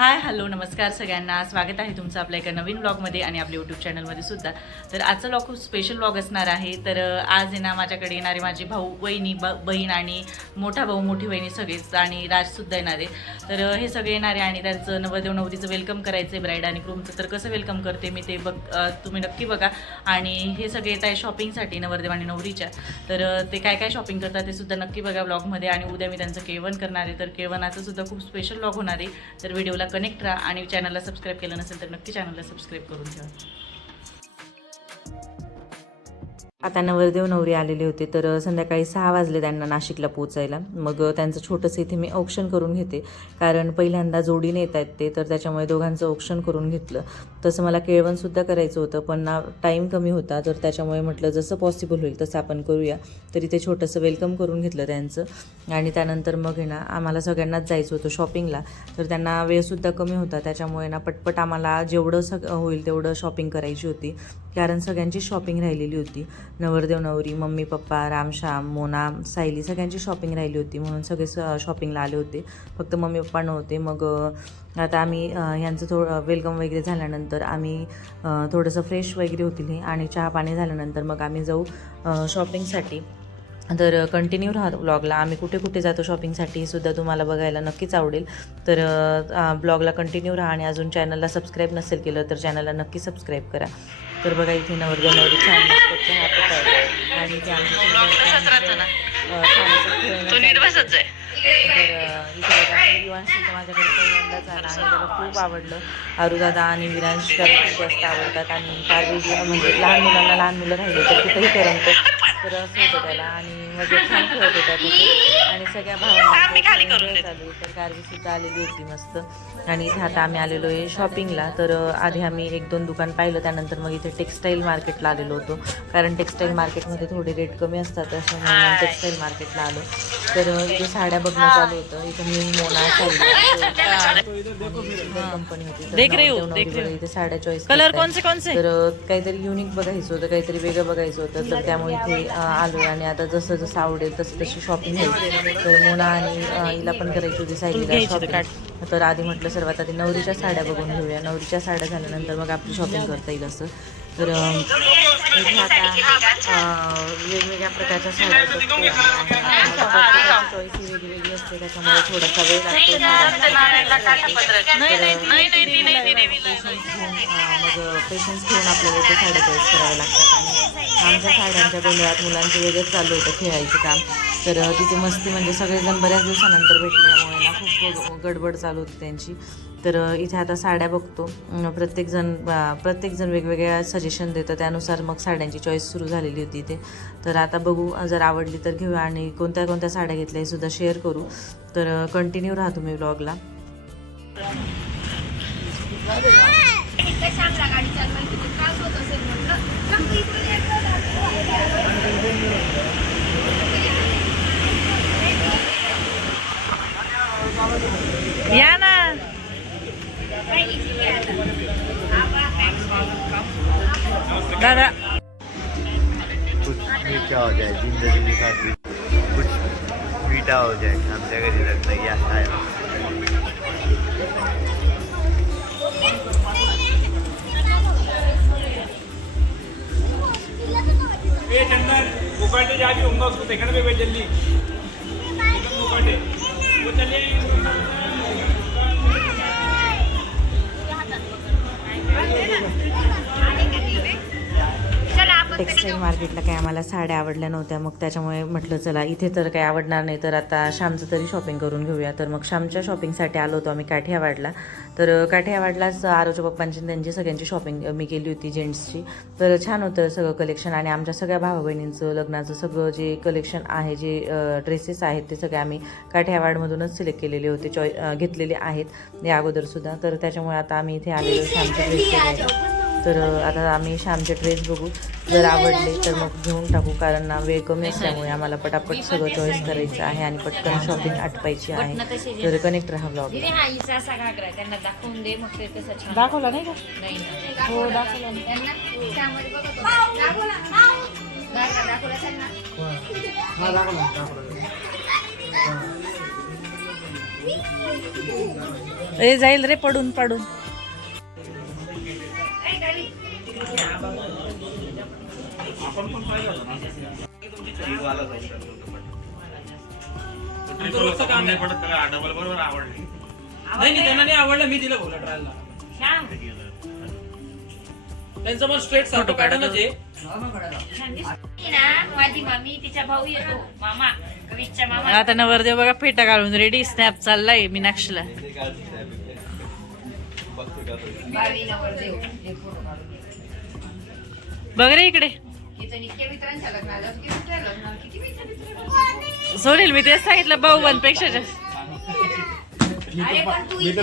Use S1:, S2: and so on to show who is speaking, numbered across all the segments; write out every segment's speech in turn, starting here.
S1: Hi hello नमस्कार सगळ्यांना. स्वागत आहे तुमचं आपल्या एका नवीन ब्लॉगमध्ये आणि आपल्या यूट्यूब चॅनलमध्ये सुद्धा. तर आजचा ब्लॉग खूप स्पेशल ब्लॉग असणार आहे. तर आज आहे ना माझ्याकडे येणारे माझे भाऊ वहिनी ब बहीण आणि मोठा भाऊ मोठी वहिनी सगळेच आणि राजसुद्धा येणार. आहे तर हे सगळे येणार आहे आणि त्यांचं नवरदेव नवरीचं वेलकम करायचं आहे ब्राईड आणि क्रूमचं तर कसं वेलकम करते मी ते बघ तुम्ही नक्की बघा. आणि हे सगळे येत आहे शॉपिंगसाठी नवरदेव आणि नवरीच्या. तर ते काय काय शॉपिंग करतात ते सुद्धा नक्की बघा ब्लॉगमध्ये आणि उद्या मी त्यांचं केवण करणार आहे. तर केळवणाचं सुद्धा खूप स्पेशल ब्लॉग होणार आहे. तर व्हिडिओला कनेक्ट राहा आणि चॅनलला सबस्क्राईब केलं नसेल तर नक्की चॅनलला सबस्क्राईब करून ठेवा. आता नवरदेव नवरी आलेले होते तर संध्याकाळी सहा वाजले त्यांना नाशिकला पोचायला मग त्यांचं छोटंसं इथे मी औक्षण करून घेते. कारण पहिल्यांदा जोडीने येत आहेत ते तर त्याच्यामुळे दोघांचं औक्षण करून घेतलं. तसं मला केळवणसुद्धा करायचं होतं पण ना टाईम कमी होता. तर त्याच्यामुळे म्हटलं जसं पॉसिबल होईल तसं आपण करूया. तर इथे छोटंसं वेलकम करून घेतलं त्यांचं. आणि त्यानंतर मग आहे ना आम्हाला सगळ्यांनाच जायचं होतं शॉपिंगला तर त्यांना वेळसुद्धा कमी होता. त्याच्यामुळे ना पटपट आम्हाला जेवढं सग होईल तेवढं शॉपिंग करायची होती. कारण सगळ्यांची शॉपिंग राहिलेली होती. नवरदेव नवरी मम्मी पप्पा रामश्याम मोना सायली सगळ्यांची शॉपिंग राहिली होती म्हणून सगळे स शॉपिंगला आले होते. फक्त मम्मी पप्पा नव्हते. मग आता आम्ही यांचं थोडं वेलकम वगैरे झाल्यानंतर आम्ही थोडंसं फ्रेश वगैरे होतील आणि चहा पाणी झाल्यानंतर मग आम्ही जाऊ शॉपिंगसाठी तर कंटिन्यू राहा ब्लॉगला आम्ही कुठे कुठे जातो शॉपिंगसाठी सुद्धा तुम्हाला बघायला नक्कीच आवडेल. तर ब्लॉगला कंटिन्यू राहा आणि अजून चॅनलला सबस्क्राईब नसेल केलं तर चॅनलला नक्की सबस्क्राईब करा. तर बघा इथे नवरदेव नवरी छान मस्त चहा पित आहे. आणि इथे आमची खूप आवडलं. अरुदादा आणि विरांश खूप जास्त आवडतात. आणि म्हणजे लहान मुलांना लहान मुलं राहिले तर कुठेही करमतं. तर असं होतं त्याला आणि मग छान खेळत होता तिथे आणि सगळ्या भावांना चालू. तर आलेली होती मस्त. आणि इथे आता आम्ही आलेलो आहे शॉपिंगला तर आधी आम्ही एक दोन दुकान पाहिलं. त्यानंतर मग इथे टेक्स्टाईल मार्केटला आलेलो होतो. कारण टेक्स्टाईल मार्केटमध्ये थोडे रेट कमी असतात त्याच्यामुळे टेक्स्टाईल मार्केटला आलो. तर इथे साड्या बघणं चालू होतं. इथे मी मोना कंपनी होती. इथे साड्या चॉईस कलर कौन से
S2: तर काहीतरी युनिक बघायचं होतं काहीतरी वेगळं बघायचं होतं. तर त्यामुळे इथे आलो आणि आता जसं जसं आवडेल तसं तशी शॉपिंग होईल तर मोना आणि हिला पण करायची होती
S1: होती,
S2: शॉपिंग तर आधी म्हटलं सर्वात आधी नवरीच्या साड्या बघून घेऊया नवरीच्या साड्या झाल्यानंतर मग आपली शॉपिंग करता येईल असं तर इथे आता वेगवेगळ्या प्रकारच्या साड्या बघतोय आणि चॉईस ही वेगळी वेगळी असते त्याच्यामुळे थोडासा वेळ लागतो मग पेशन्स घेऊन आपल्याला ते साड्या चॉईस कराव्या लागतात आणि आमच्या साड्यांच्या गोंधळात मुलांचं वेगळंच चालू होतं खेळायचं काम. तर तिथे मस्ती म्हणजे सगळेजण बऱ्याच दिवसानंतर भेटल्यामुळे ना खूप गडबड चालू होती त्यांची. तर इथे आता साड्या बघतो. प्रत्येकजण प्रत्येकजण वेगवेगळ्या सजेशन देतं. त्यानुसार मग साड्यांची चॉईस सुरू झालेली होती इथे. तर आता बघू जर आवडली तर घेऊ आणि कोणत्या कोणत्या साड्या घेतल्या हे सुद्धा शेअर करू. तर कंटिन्यू राहा तुम्ही ब्लॉगला
S1: या ना दादा
S3: कुछ मीठा हो जाए जिंदगी के साथ भी कुछ मीठा हो जाए आमच्या घरी लग्न या आहे
S4: मुकाटे जा भी होऊंगा उसको देखने पे भेज जल्दी मुकाटे. वो चलिए
S2: टेक्स्टाईल मार्केटला काय आम्हाला साड्या आवडल्या नव्हत्या. मग त्याच्यामुळे म्हटलं चला इथे तर काही आवडणार नाही तर आता श्यामचं तरी शॉपिंग करून घेऊया. तर मग श्यामच्या शॉपिंगसाठी आलो होतो आम्ही काठियावाडला. तर काठियावाडलाच आरोच्या पप्पांची त्यांची सगळ्यांची शॉपिंग मी केली होती जेंट्सची तर छान होतं सगळं कलेक्शन आणि आमच्या सगळ्या भावा बहिणींचं लग्नाचं सगळं जे कलेक्शन आहे जे ड्रेसेस आहेत ते सगळे आम्ही काठियावाडमधूनच सिलेक्ट केलेले होते चॉई घेतलेले आहेत. या अगोदरसुद्धा तर त्याच्यामुळे आता आम्ही इथे आलेलो श्यामचे ड्रेस तर आता आम्ही श्यामचे ड्रेस बघू. जर आवडले तर मग घेऊन टाकू कारण ना वेळ कमी असल्यामुळे आम्हाला पटापट सगळं चॉईस करायचं आहे आणि पटकन शॉपिंग आटपायची आहे. तर कनेक्ट राहा ब्लॉग
S5: दिदी हा हिचा असा घागरा आहे. त्यांना दाखवून दे मग ते तसं छान.
S1: दाखवला नाही का?
S5: नाही ना. हो दाखवला.
S1: जाईल रे पडून पडून.
S4: नाही त्यांना नाही आवडलं मी दिलं बोला ट्रायलला त्यांचं पण स्ट्रेट सारखं पॅटर्नच आहे.
S5: ती ना माझी मामी तिचा भाऊ येतो. मामा कविशचा मामा.
S1: आता नवरदेव बघा फेटा काढून रेडी स्नॅप चाललाय मीनाक्षीला.
S5: नवरदेव.
S1: बघ रे इकडे. सोनील मी तेच सांगितलं भाऊ बनपेक्षा जास्त
S5: अरे पण तू इथे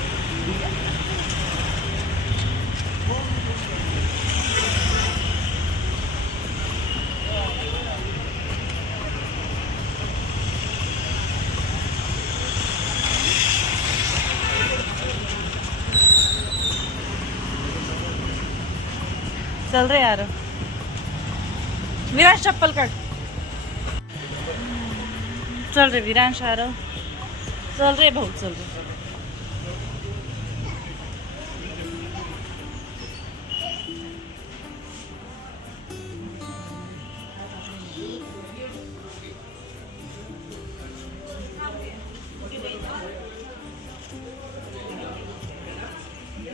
S1: चल रे यार. विराज चप्पल काढ चल रे विरांश आरव. चल रे भाऊ चल रे.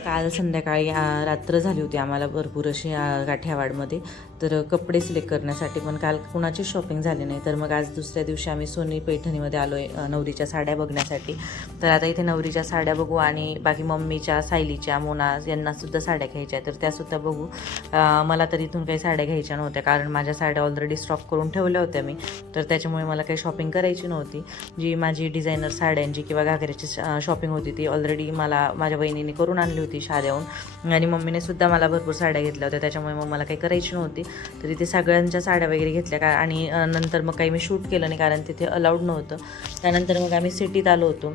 S2: काल संध्याकाळी रात्र झाली होती आम्हाला भरपूर अशी आ, तर कपडे सिलेक्ट करण्यासाठी पण काल कुणाची शॉपिंग झाली नाही तर मग आज दुसऱ्या दिवशी आम्ही सोनी पैठणीमध्ये आलो आहे नवरीच्या साड्या बघण्यासाठी. तर आता इथे नवरीच्या साड्या बघू आणि बाकी मम्मीच्या सायलीच्या मोना यांनासुद्धा साड्या घ्यायच्या आहेत तर त्यासुद्धा बघू. मला तर इथून काही साड्या घ्यायच्या नव्हत्या कारण माझ्या साड्या ऑलरेडी स्टॉक करून ठेवल्या होत्या मी. तर त्याच्यामुळे मला काही शॉपिंग करायची नव्हती. जी माझी डिझायनर साड्यांची किंवा घागऱ्याची शॉपिंग होती ती ऑलरेडी मला माझ्या बहिणीने करून आणली होती शाद्याहून आणि मम्मीने सुद्धा मला भरपूर साड्या घेतल्या होत्या त्याच्यामुळे मग मला काही करायची नव्हती. तर तिथे सगळ्यांच्या साड्या वगैरे घेतल्या का आणि नंतर मग काही मी शूट केलं नाही कारण तिथे अलाउड नव्हतं. त्यानंतर मग आम्ही सिटीत आलो होतो.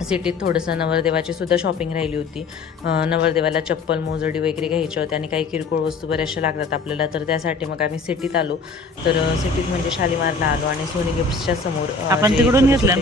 S2: सिटीत थोडंसं नवरदेवाची सुद्धा शॉपिंग राहिली होती. नवरदेवाला चप्पल मोजडी वगैरे घ्यायच्या होत्या आणि काही किरकोळ वस्तू बऱ्याचशा लागतात आपल्याला. तर त्यासाठी मग आम्ही सिटीत आलो. तर सिटीत म्हणजे शालीमारला आलो आणि सोनी गिफ्ट्सच्या समोर
S1: आपण तिकडून घेतलं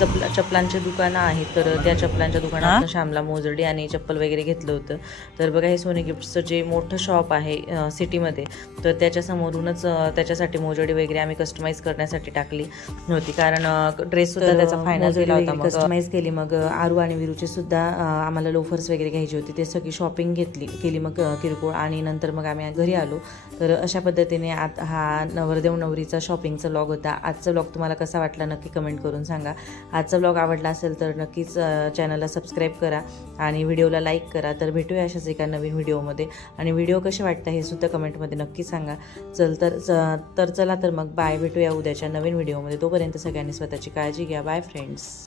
S2: चपला चपलांचे दुकानं आहेत तर त्या चपलांच्या दुकानात श्यामला मोजडी आणि चप्पल वगैरे घेतलं होतं. तर बघा हे सोनी गिफ्टचं जे मोठं शॉप आहे सिटीमध्ये तर त्याच्या समोरूनच अ, त्याच्यासाठी मोजडी वगैरे आम्ही कस्टमाइज करण्यासाठी टाकली होती. कारण ड्रेस सुद्धा त्याचा फायनल होता कस्टमाइज केली. मग आरू आणि विरूची सुद्धा आम्हाला लोफर्स वगैरे घ्यायची होती. ते सगळी शॉपिंग घेतली केली मग किरकोळ. आणि नंतर मग आम्ही घरी आलो. तर अशा पद्धतीने आत हा नवरदेव नवरीचा शॉपिंगचा व्लॉग होता. आजचा व्लॉग तुम्हाला कसा वाटला नक्की कमेंट करून सांगा. सांगा. आजचा ब्लॉग आवडला असेल तर नक्कीच चॅनलला सबस्क्राईब करा आणि व्हिडिओला लाईक करा. तर भेटूया अशाच एका नवीन व्हिडिओमध्ये आणि व्हिडिओ कसे वाटतं हे सुद्धा कमेंटमध्ये नक्की सांगा. चल तर च- तर चला तर मग बाय भेटूया उद्याच्या नवीन व्हिडिओमध्ये तोपर्यंत सगळ्यांनी स्वतःची काळजी घ्या. Bye friends